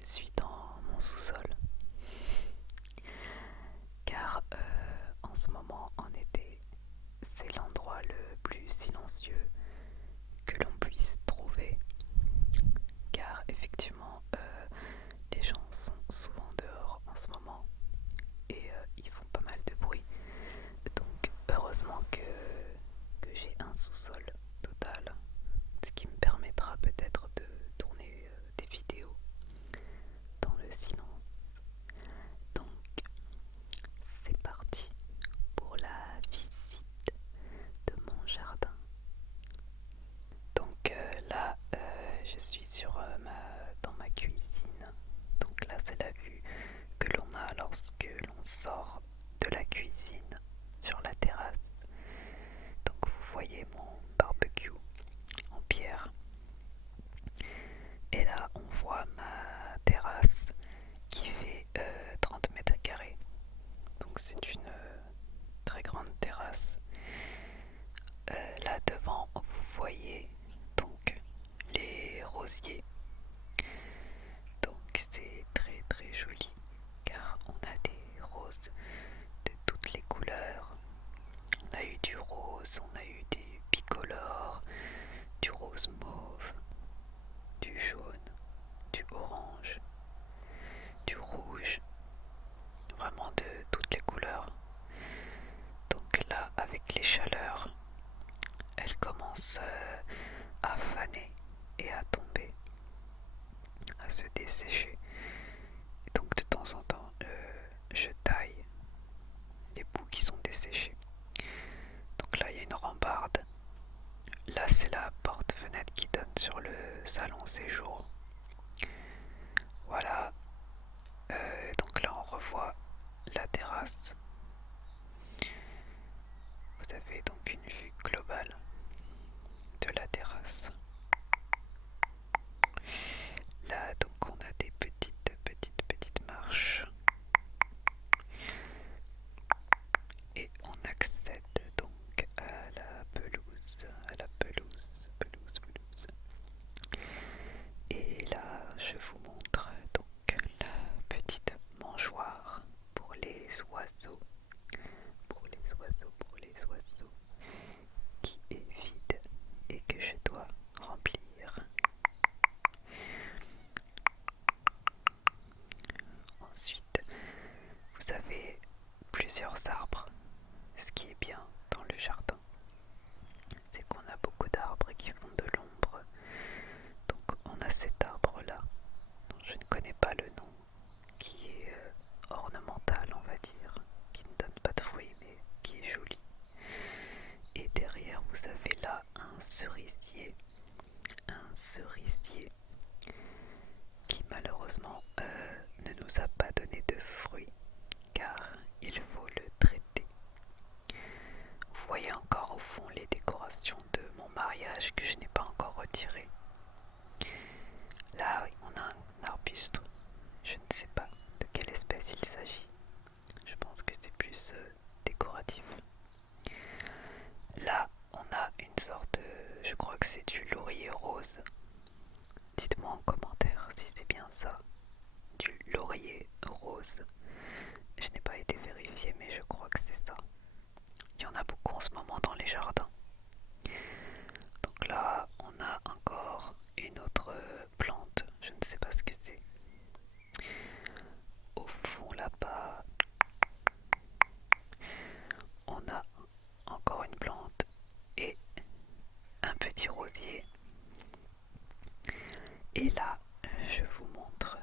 Je suis dans mon sous-sol car en ce moment en été c'est l'endroit le plus silencieux que l'on puisse trouver car effectivement les gens sont souvent dehors en ce moment et ils font pas mal de bruit, donc heureusement que j'ai un sous-sol total, ce qui me permettra peut-être de tourner des vidéos dans le silence. Donc c'est parti pour la visite de mon jardin. Donc là je suis dans ma cuisine. Donc là c'est la vue que l'on a lorsque l'on sort de la cuisine sur la terrasse. Donc vous voyez mon barbecue en pierre. Et là on voit ma terrasse qui fait 30 mètres carrés. Donc c'est une très grande terrasse. Là devant vous voyez donc les rosiers. Donc c'est très très joli car on a des roses de toutes les couleurs. On a eu du rose, on a eu des bicolores, du rose mauve, du jaune, du orange, du rouge, vraiment de toutes les couleurs. Donc là avec les chaleurs, elles commencent à faner et à tomber, à se dessécher. Et donc de temps en temps, je taille les bouts qui sont desséchés. Donc là, il y a une rambarde. Là, c'est la porte-fenêtre qui donne sur le salon séjour. Voilà. Donc là, on revoit la terrasse. Vous avez donc une vue globale de la terrasse. Là, donc, on a des petites marches. Et on accède donc à la pelouse, pelouse. Et là, je vous montre donc la petite mangeoire pour les oiseaux, qui est vide et que je dois remplir. Ensuite, vous avez plusieurs arbres. Ce qui est bien dans le jardin, c'est qu'on a beaucoup d'arbres qui font de l'ombre. Donc on a cet arbre-là, dont je ne connais pas le nom, qui est ornemental, on va dire, qui ne donne pas de fruits, mais qui est joli. Et derrière, vous avez là un cerisier qui malheureusement ne nous a pas donné de fruits, car il faut le traiter. Vous voyez encore au fond les décorations de mon mariage que je n'ai pas encore retirées. Là, oui, on a un arbuste. Je ne sais pas de quelle espèce il s'agit. Je pense que c'est plus décoratif. Là, on a une sorte de... Je crois que c'est du laurier rose. Dites-moi en commentaire si c'est bien ça. Du laurier rose. Je n'ai pas été vérifiée, mais je crois que c'est ça. Il y en a beaucoup en ce moment dans les jardins. Donc là, on a encore une autre plante. Je ne sais pas ce que c'est. Au fond là-bas, on a encore une plante et un petit rosier. Et là, je vous montre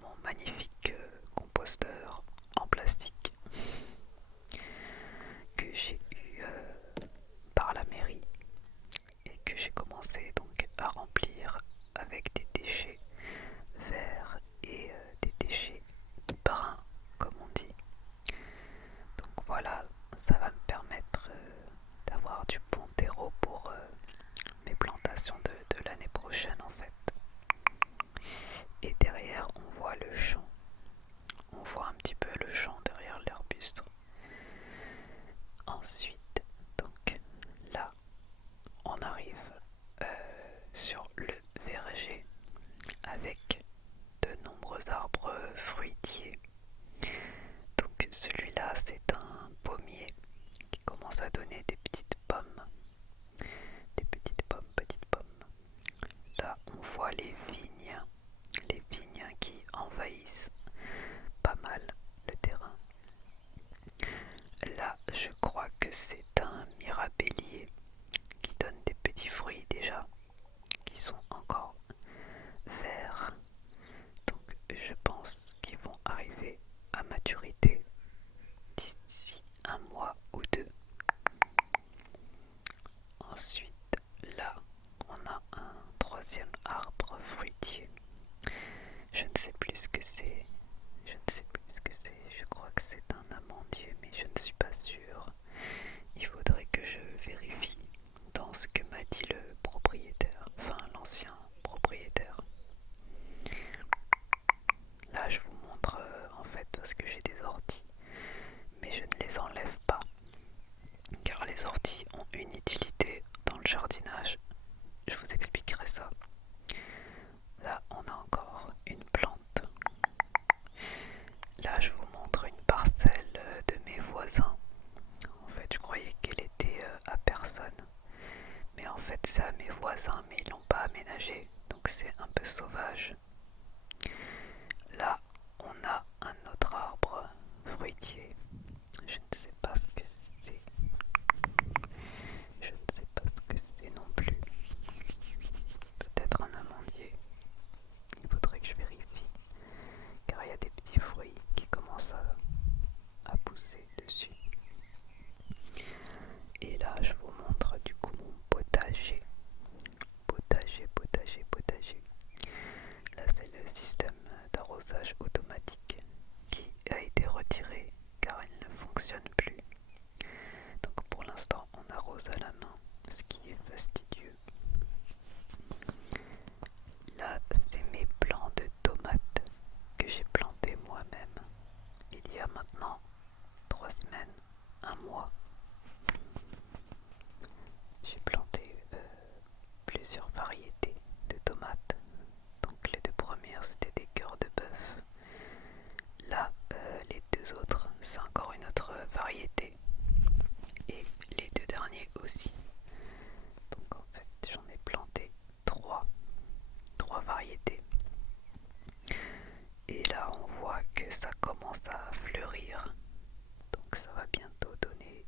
mon magnifique composteur en plastique que j'ai eu par la mairie et que j'ai commencé donc à remplir avec des déchets verts et des déchets bruns, comme on dit. Donc voilà, ça va me permettre d'avoir du bon terreau pour mes plantations de l'année prochaine en fait. Et derrière on voit le champ. On voit un petit peu le champ derrière l'arbuste. Ensuite, donc là, on arrive sur le verger avec de donné des petites pommes. Des petites pommes. Là, on voit les vignes qui envahissent pas mal le terrain. Là, je crois que c'est un mirabellier qui donne des petits fruits déjà, qui sont encore verts. Donc je pense qu'ils vont arriver à maturité d'ici un mois ou deux. Ensuite, là, on a un troisième arbre fruitier. Je ne sais plus ce que c'est. Je crois que c'est un amandier, mais je ne suis pas sûre. Il faudrait que je vérifie dans ce que m'a dit le propriétaire, enfin l'ancien propriétaire. Là, je vous montre en fait parce que j'ai des orties, mais je ne les enlève pas, car les orties ont une utilité dans le jardinage. Je vous expliquerai ça. Là, on a encore une plante. Là, je vous montre une parcelle de mes voisins. En fait, je croyais qu'elle était à personne. Mais en fait, c'est à mes voisins, mais ils l'ont pas aménagé. Donc c'est un peu sauvage. Là, on a un autre arbre fruitier. Je ne sais pas ce que c'est. Je ne sais pas ce que c'est non plus. Peut-être un amandier. Il faudrait que je vérifie. Car il y a des petits fruits qui commencent à pousser dessus. Et là, je vous montre du coup mon potager. Potager. Là, c'est le système d'arrosage automatique qui a été retiré car il ne fonctionne plus. Donc pour l'instant, on arrose à la main, ce qui est fastidieux. Là, c'est mes plants de tomates que j'ai plantés moi-même il y a maintenant 3 semaines, un mois. J'ai planté plusieurs variétés de tomates. Donc les deux premières c'était des cœurs de bœuf. Là les deux autres c'est encore une autre variété. Et les deux derniers aussi. Donc en fait j'en ai planté trois variétés. Et là on voit que ça commence à fleurir. Donc ça va bientôt donner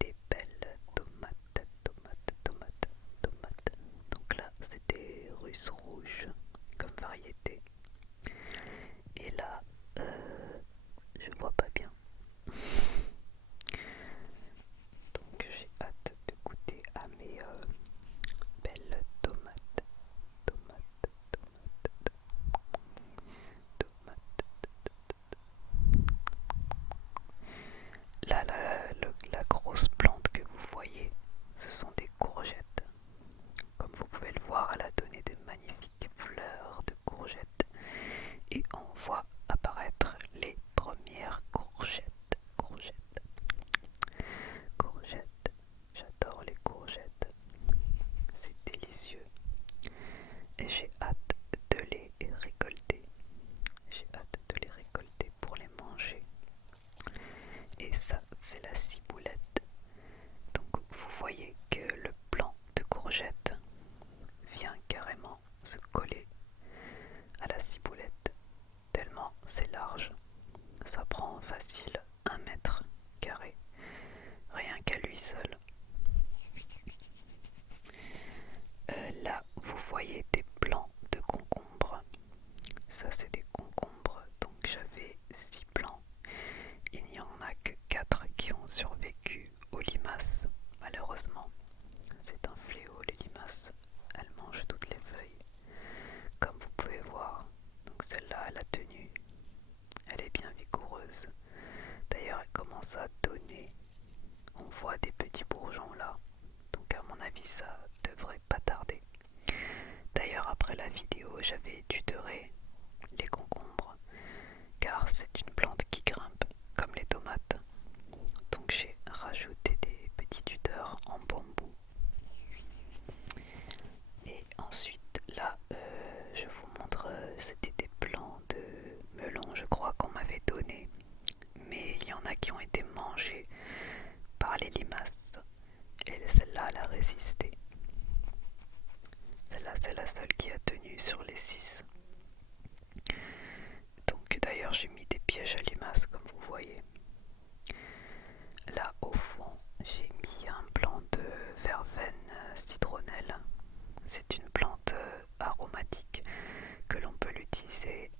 des belles tomates. Donc là c'était russe rouge comme variété. Et là je vois pas bien. Donc j'ai hâte de goûter à mes belles tomates. Là, la grosse plante que vous voyez, ce sont des courgettes. Comme vous pouvez le voir, elle a donné de magnifiques fleurs de courgettes. Et on voit apparaître les premières courgettes. J'adore les courgettes. C'est délicieux. Et j'ai hâte de les récolter. Pour les manger. Et ça, c'est la ciboulette. Donc vous voyez que le plant de courgette vient carrément se coller à la ciboulette, tellement c'est large. Ça prend facile 1 mètre carré, rien qu'à lui seul. Là, vous voyez des plants de concombres. Ça, c'est des concombres. Donc j'avais 6 plants. Il n'y en a que 4 qui ont survécu aux limaces. Malheureusement, c'est un fléau les limaces. Elles mangent toutes les feuilles, comme vous pouvez voir. Donc celle-là, elle a tenu. Elle est bien vigoureuse. D'ailleurs, elle commence à donner. On voit des petits bourgeons là. Donc à mon avis, ça devrait pas tarder. D'ailleurs, après la vidéo, j'avais tutoré les concombres, car c'est une plante qui grimpe comme les tomates. Donc j'ai rajouté des petits tuteurs en bambou. Et ensuite là, je vous montre, c'était des plants de melon, je crois qu'on m'avait donné. Mais il y en a qui ont été mangés par les limaces.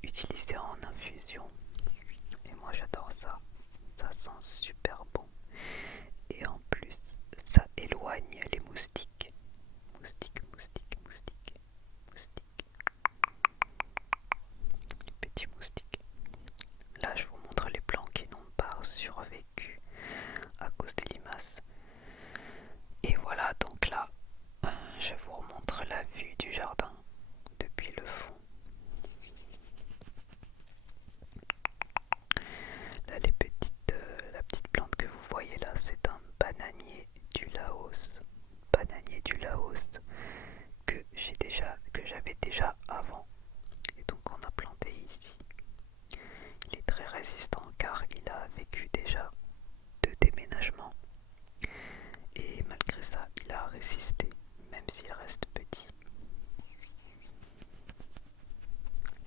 utilisé en infusion. Et moi j'adore ça. Ça sent super bon. Et en plus, ça éloigne les moustiques. Moustiques, moustiques, moustiques, moustiques. Les petits moustiques. Là, je vous montre les plants qui n'ont pas survécu à cause des limaces. Et voilà, donc là, je vous remontre la vue du jardin depuis le fond. Là, la petite plante que vous voyez là, c'est un bananier du Laos. Bananier du Laos que j'avais déjà avant. Et donc on a planté ici. Il est très résistant car il a vécu déjà 2 déménagements. Et malgré ça, il a résisté, même s'il reste petit.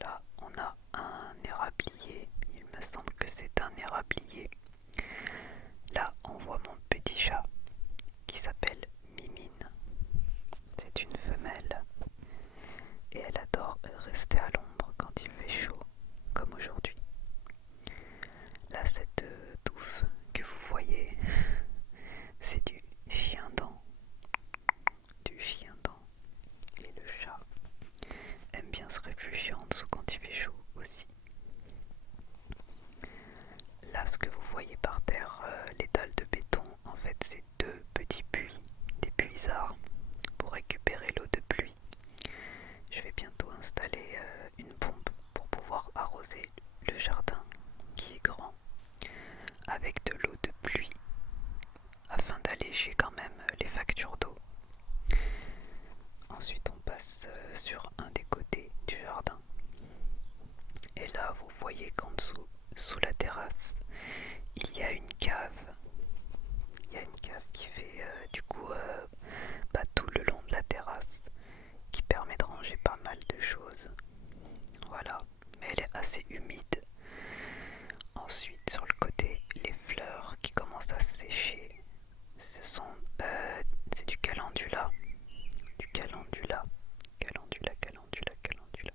Là, on a un érablier. Il me semble que c'est un érablier. Là, on voit mon petit chat qui s'appelle Mimine. C'est une femelle et elle adore rester à l'ombre quand il fait chaud, comme aujourd'hui. Là, cette touffe que vous voyez, c'est du chien-dent. Du chien-dent. Et le chat aime bien se réfugier en dessous quand il fait chaud aussi. Là, ce que vous voyez par terre, les dalles de béton, en fait, c'est 2 petits puits, des puisards, pour récupérer l'eau de pluie. Je vais bientôt installer une pompe pour pouvoir arroser le jardin, qui est grand, avec de l'eau de pluie, afin d'alléger quand même les factures d'eau. Ensuite, on passe sur un des côtés du jardin. Et là, vous voyez qu'en dessous, sous la terrasse, il y a une cave. Il y a une cave qui fait tout le long de la terrasse, qui permet de ranger pas mal de choses. Voilà, mais elle est assez humide. Ensuite, sur le côté, les fleurs qui commencent à sécher. C'est du calendula. Du calendula. Calendula, calendula, calendula.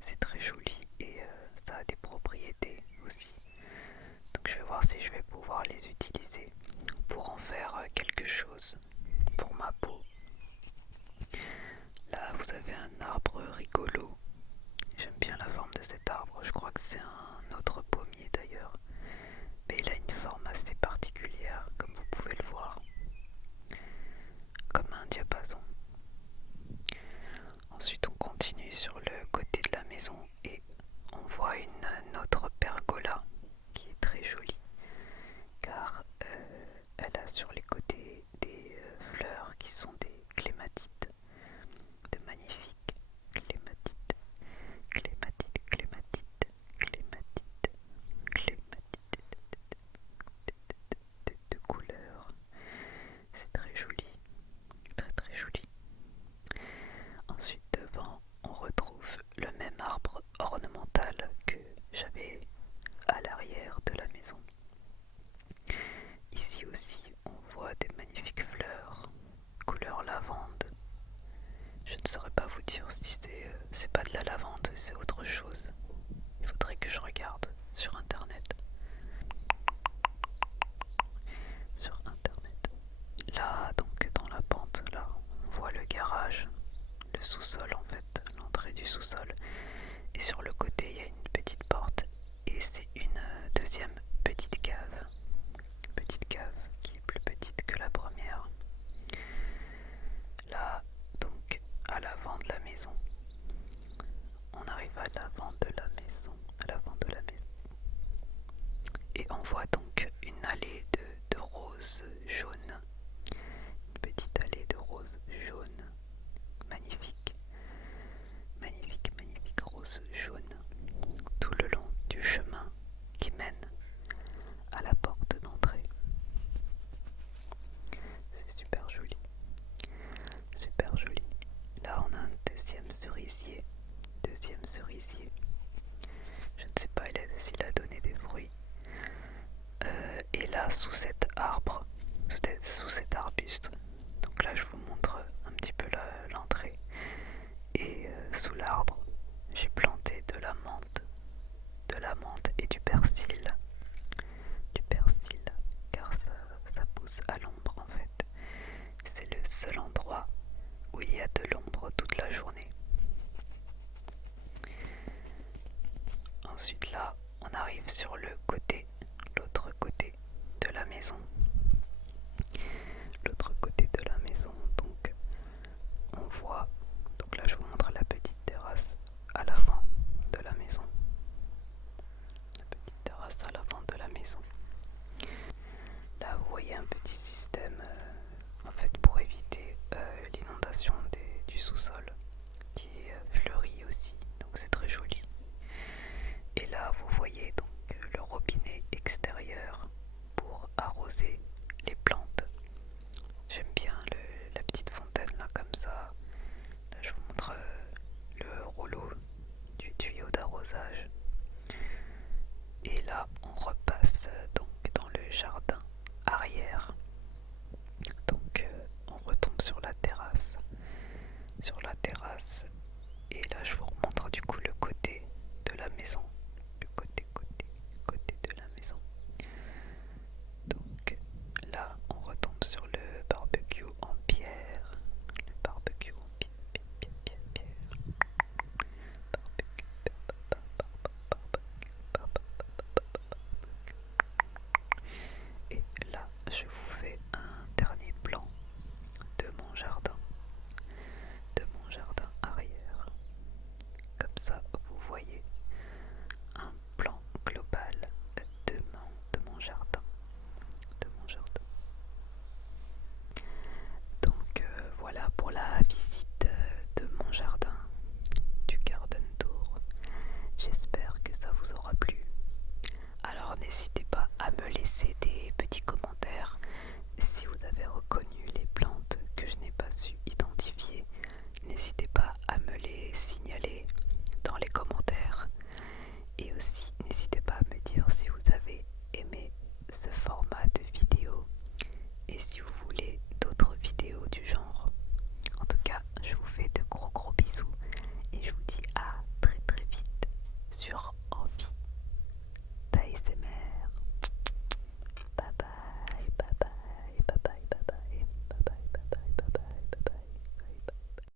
C'est très joli et ça a des propriétés aussi. Donc je vais voir si je vais pouvoir les utiliser pour en faire quelque chose pour ma peau. Là, vous avez un arbre rigolo. J'aime bien la forme de cet arbre. Je crois que c'est un autre pommier d'ailleurs. Mais il a une forme assez particulière, comme vous pouvez le voir. Comme un diapason. Ensuite, on continue sur le côté de la maison et on voit une autre pergola qui est très jolie car elle a sur les côtés des fleurs qui sont des clématites, de magnifiques clématites, clématites, clématites, clématites, clématites de couleurs. C'est très joli, très très joli. Ensuite devant, on retrouve le même arbre ornemental que j'avais à l'arrière de la maison. Ici aussi, on voit des magnifiques fleurs, couleur lavande. Je ne saurais pas vous dire si c'est pas de la lavande, c'est autre chose. Il faudrait que je regarde sur internet. Sur internet. Là, donc dans la pente, là, on voit le garage, le sous-sol en fait, l'entrée du sous-sol. Et sur le côté, il y a une petite porte et c'est une deuxième petite cave. Petite cave qui est plus petite que la première. Là, donc, à l'avant de la maison. On arrive à l'avant de la maison. À l'avant de la maison. Et on voit donc une allée de roses jaunes. Une petite allée de roses jaunes. Magnifique. Magnifique, magnifique rose jaune. Tout le long du chemin qui mène à la porte d'entrée. C'est super joli. Super joli. Là, on a un deuxième cerisier. Deuxième cerisier. Je ne sais pas s'il a donné des fruits. Et là, sous cet arbre, sous cet arbuste, donc là, je vous montre un petit peu l'entrée. Et sous l'arbre, j'ai planté Ensuite là, on arrive sur le côté, l'autre côté de la maison. L'autre côté de la maison, donc on voit, donc là je vous montre la petite terrasse à l'avant de la maison. La petite terrasse à l'avant de la maison. Là vous voyez un petit système en fait pour éviter l'inondation du sous-sol qui est fleuri aussi, donc c'est très joli. Et là vous voyez donc le robinet extérieur pour arroser les plantes. J'aime bien la petite fontaine là comme ça. Là je vous montre le rouleau du tuyau d'arrosage. Et là on repasse donc dans le jardin arrière. Donc on retombe sur la terrasse. Sur la terrasse. Et là je vous remontre du coup le côté de la maison. Le côté de la maison. Donc là on retombe sur le barbecue en pierre. Le barbecue en pierre. Et là je vous fais un dernier plan de mon jardin arrière. Comme ça vous voyez